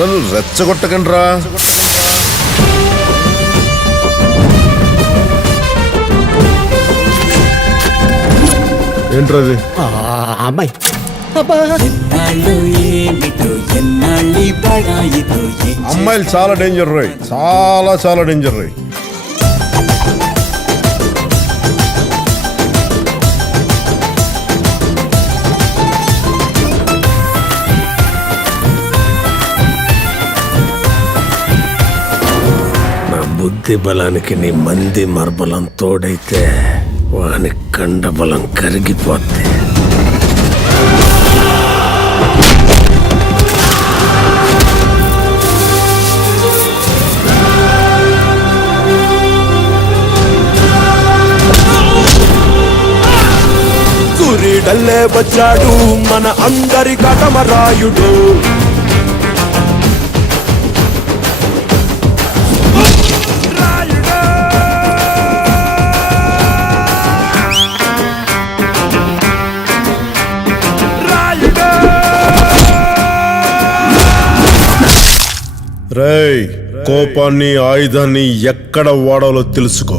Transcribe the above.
నన్ను రెచ్చగొట్టకండి రా. ఏంట్రది? అమ్మాయి అమ్మాయిలు చాలా డేంజర్ రోయ్, చాలా చాలా డేంజర్ రోయ్. నా బుద్ధి బలానికి నీ మంది మర్బలం తోడైతే వాని కండబలం కరిగిపోద్ది. సూర్యుడల్లే వచ్చాడు మన అందరి కటమరాయుడు. రేయ్, కోపాన్ని ఆయుధాన్ని ఎక్కడ వాడాలో తెలుసుకో.